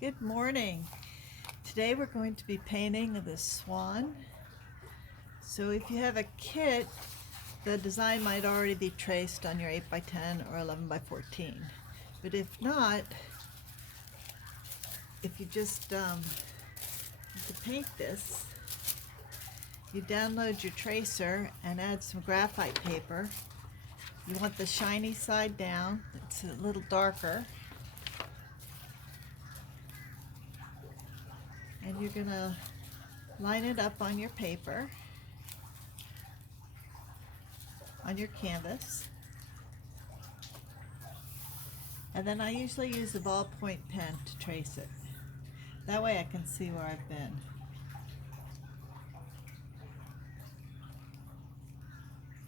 Good morning. Today we're going to be painting the swan. So if you have a kit, the design might already be traced on your 8x10 or 11x14. But if not, if you just need to paint this, you download your tracer and add some graphite paper. You want the shiny side down. It's a little darker. And you're gonna line it up on your paper, on your canvas. And then I usually use a ballpoint pen to trace it. That way I can see where I've been.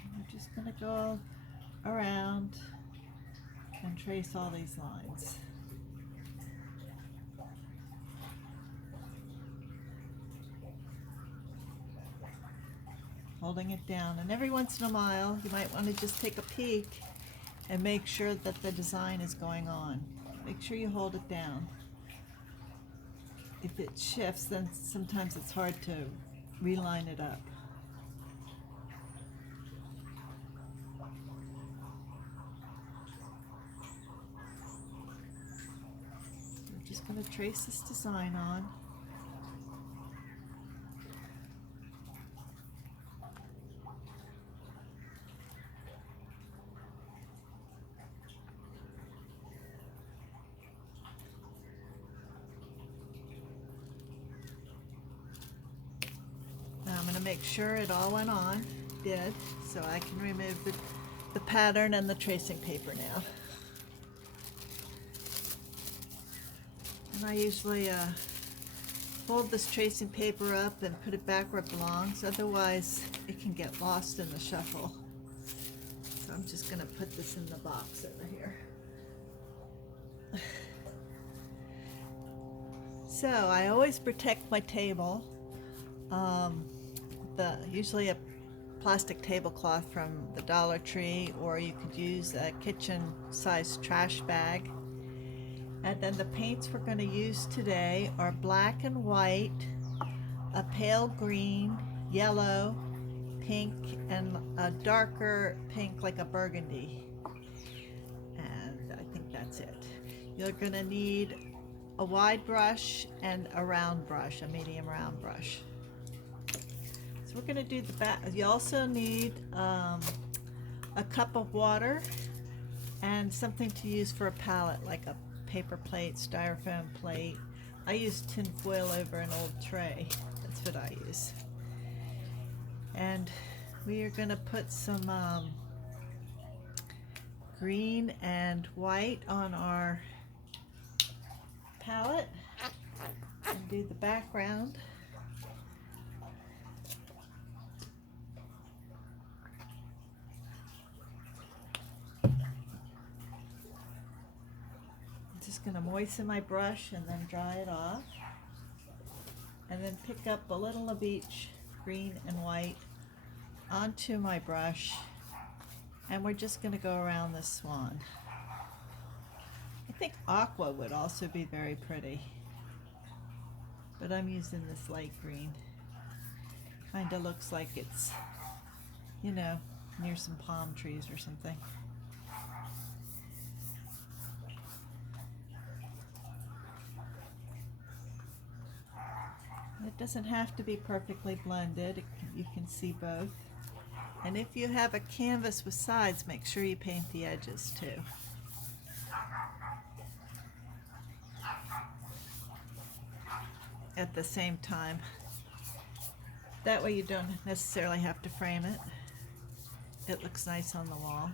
I'm just gonna go around and trace all these lines. Holding it down, and every once in a while you might want to just take a peek and make sure that the design is going on. Make sure you hold it down. If it shifts, then sometimes it's hard to reline it up. I'm just going to trace this design on. Now I'm going to make sure it all went on. It did, so I can remove the pattern and the tracing paper now. And I usually fold this tracing paper up and put it back where it belongs, otherwise it can get lost in the shuffle. So I'm just going to put this in the box over here. So I always protect my table. Usually a plastic tablecloth from the Dollar Tree, or you could use a kitchen-sized trash bag. And then the paints we're going to use today are black and white, a pale green, yellow, pink, and a darker pink like a burgundy. And I think that's it. You're going to need a wide brush and a round brush, a medium round brush. So we're going to do the back. You also need a cup of water and something to use for a palette, like a paper plate, styrofoam plate. I use tin foil over an old tray. That's what I use. And we are going to put some green and white on our palette and do the background. Just going to moisten my brush and then dry it off, and then pick up a little of each green and white onto my brush, and we're just going to go around the swan. I think aqua would also be very pretty, but I'm using this light green. Kind of looks like it's, you know, near some palm trees or something. It doesn't have to be perfectly blended. You can see both. And if you have a canvas with sides, make sure you paint the edges too. At the same time. That way you don't necessarily have to frame it. It looks nice on the wall.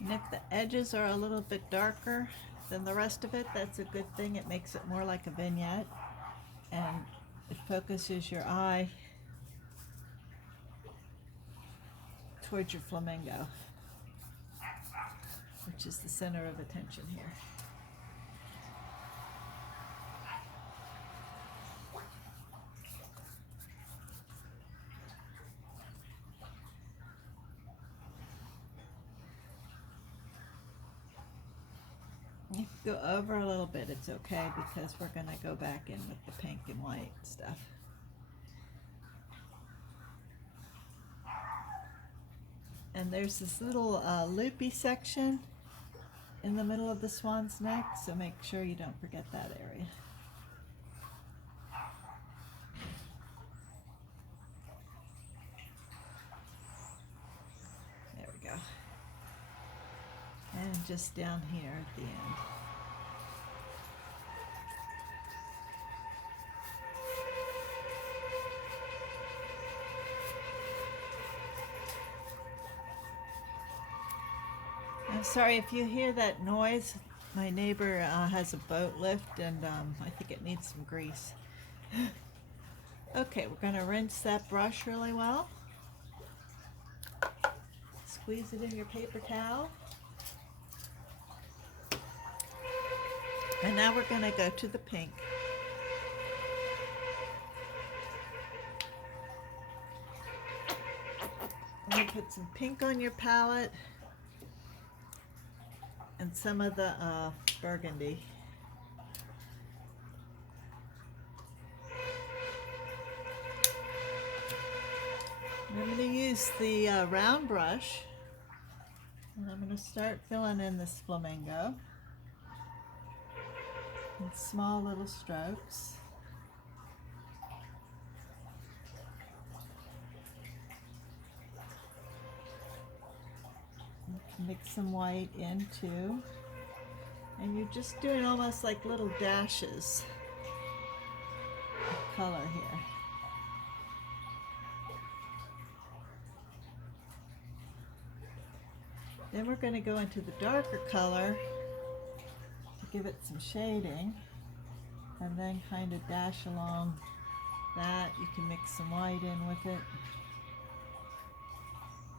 And if the edges are a little bit darker than the rest of it, that's a good thing. It makes it more like a vignette, and it focuses your eye towards your flamingo, which is the center of attention here. You can go over a little bit, it's okay, because we're going to go back in with the pink and white stuff. And there's this little loopy section in the middle of the swan's neck, so make sure you don't forget that area. There we go. And just down here at the end. I'm sorry if you hear that noise. My neighbor has a boat lift, and I think it needs some grease. Okay, we're going to rinse that brush really well. Squeeze it in your paper towel. And now we're going to go to the pink. I'm going to put some pink on your palette and some of the burgundy. And I'm going to use the round brush, and I'm going to start filling in this flamingo in small little strokes. Mix some white in too, and you're just doing almost like little dashes of color here. Then we're going to go into the darker color to give it some shading, and then kind of dash along that. You can mix some white in with it.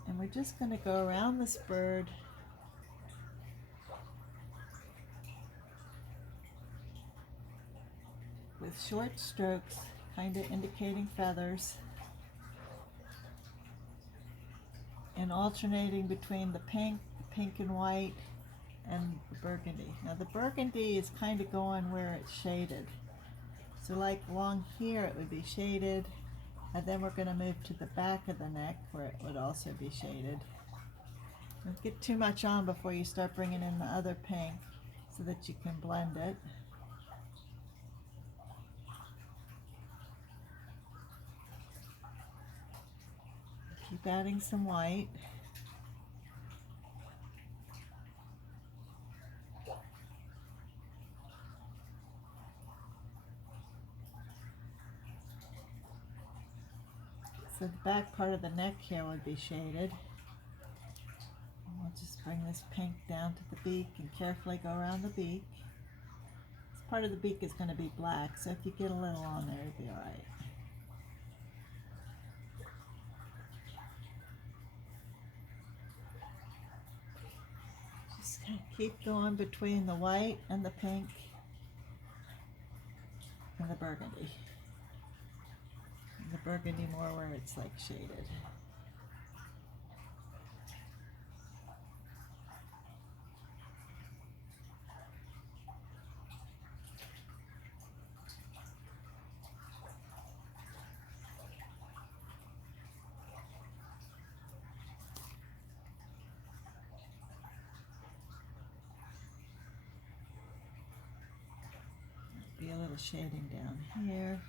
And we're just going to go around this bird with short strokes, kind of indicating feathers, and alternating between the pink and white, and the burgundy. Now the burgundy is kind of going where it's shaded. So like along here it would be shaded, and then we're going to move to the back of the neck where it would also be shaded. Don't get too much on before you start bringing in the other pink so that you can blend it. Keep adding some white. So the back part of the neck here would be shaded. And we'll just bring this pink down to the beak and carefully go around the beak. This part of the beak is going to be black, so if you get a little on there, it'll be alright. Just kind of keep going between the white and the pink and the burgundy. The burgundy more where it's like shaded. Be a little shading down here.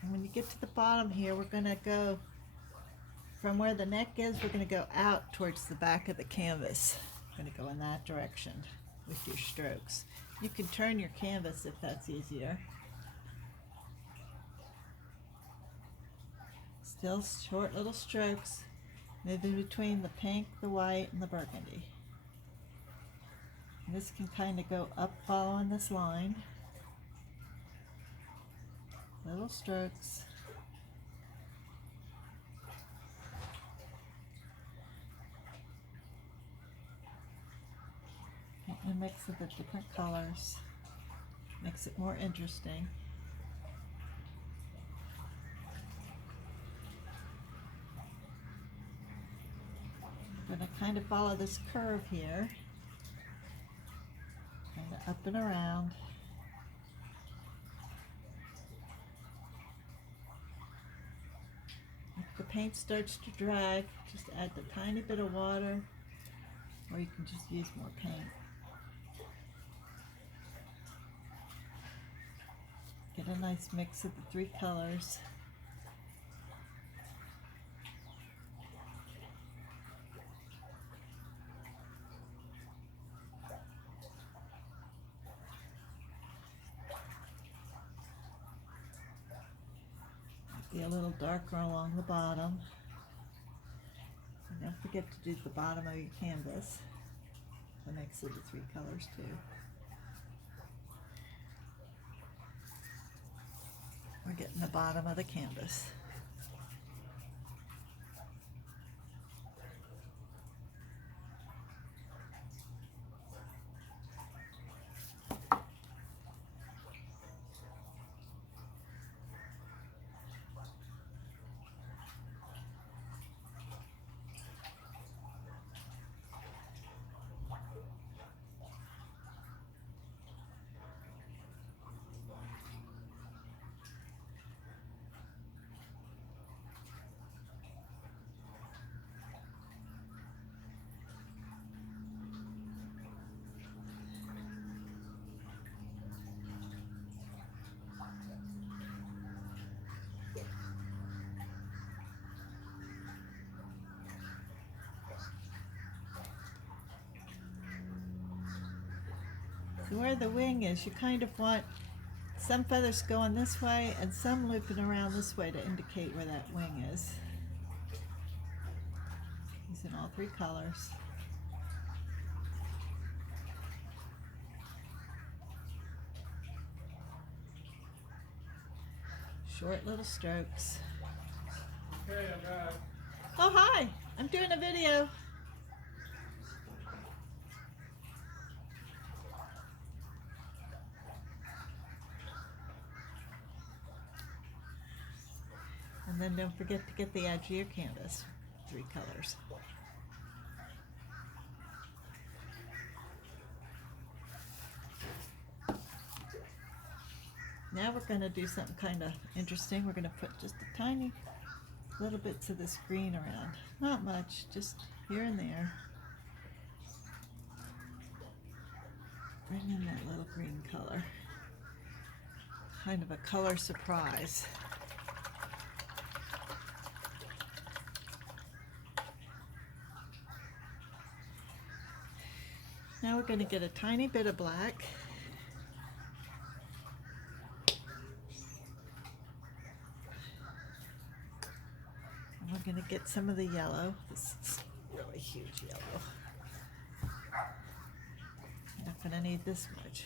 And when you get to the bottom here, we're going to go from where the neck is, we're going to go out towards the back of the canvas. We're going to go in that direction with your strokes. You can turn your canvas if that's easier. Still short little strokes, moving between the pink, the white, and the burgundy. And this can kind of go up following this line. Little strokes. And mix of the different colors. Makes it more interesting. I'm going to kind of follow this curve here, kind of up and around. If the paint starts to dry, just add the tiny bit of water, or you can just use more paint. Get a nice mix of the three colors. Be a little darker along the bottom. And don't forget to do the bottom of your canvas, the mix of the three colors too. We're getting the bottom of the canvas. So where the wing is, you kind of want some feathers going this way and some looping around this way to indicate where that wing is. Using all three colors. Short little strokes. Okay, I'm back. Oh, hi! I'm doing a video. And then don't forget to get the edge of your canvas. Three colors. Now we're going to do something kind of interesting. We're going to put just a tiny little bits of this green around. Not much, just here and there. Bring in that little green color. Kind of a color surprise. Now we're going to get a tiny bit of black. And we're going to get some of the yellow. This is really huge yellow. I'm not going to need this much.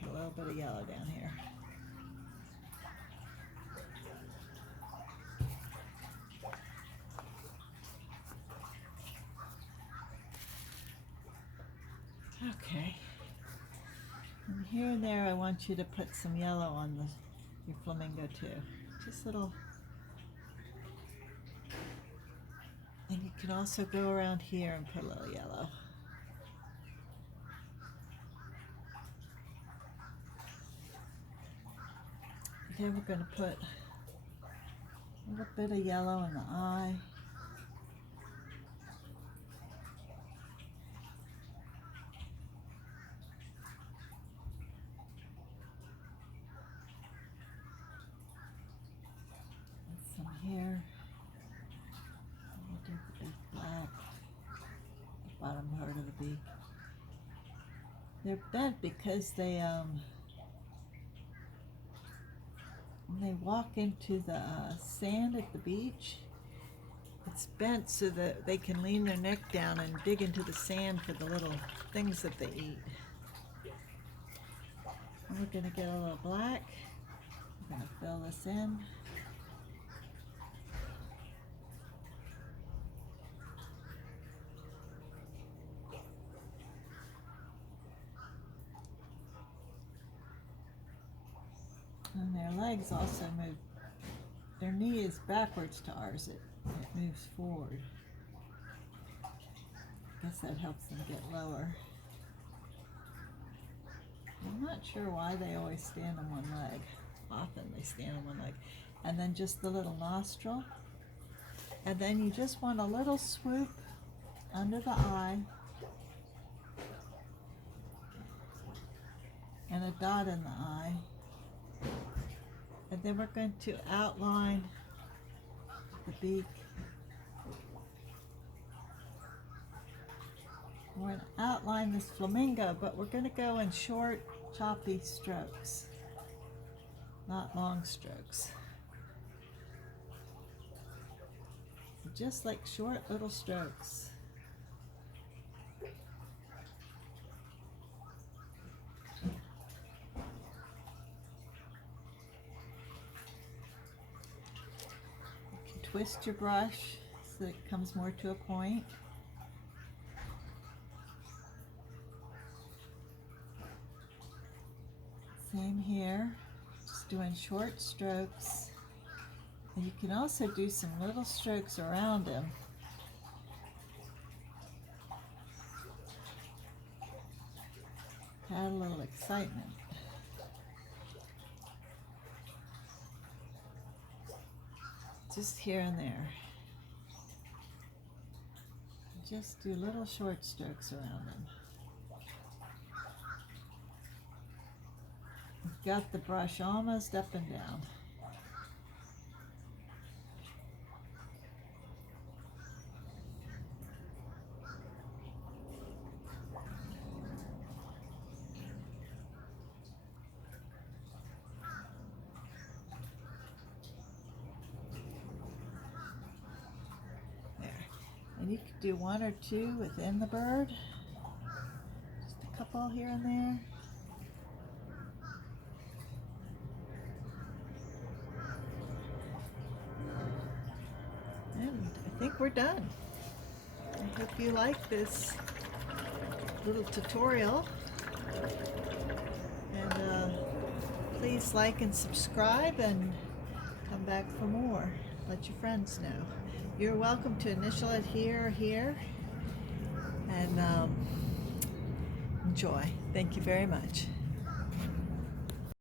Put a little bit of yellow down here. Okay. And here and there I want you to put some yellow on your flamingo too. Just little. And you can also go around here and put a little yellow. Then we're going to put a little bit of yellow in the eye. And some here. We'll do the big black, the bottom part of the beak. They're bent because when they walk into the sand at the beach, it's bent so that they can lean their neck down and dig into the sand for the little things that they eat. And we're going to get a little black. We're going to fill this in. And their legs also move. Their knee is backwards to ours. It moves forward. guess that helps them get lower. I'm not sure why they always stand on one leg. Often they stand on one leg. And then just the little nostril. And then you just want a little swoop under the eye and a dot in the eye. And then we're going to outline the beak. We're going to outline this flamingo, but we're going to go in short, choppy strokes, not long strokes. Just like short little strokes. You can twist your brush so it comes more to a point. Same here, just doing short strokes. And you can also do some little strokes around him. Add a little excitement. Just here and there. Just do little short strokes around him. You've got the brush almost up and down. And you could do one or two within the bird. Just a couple here and there. And I think we're done. I hope you like this little tutorial. And please like and subscribe and come back for more. Let your friends know. You're welcome to initial it here or here, and enjoy. Thank you very much.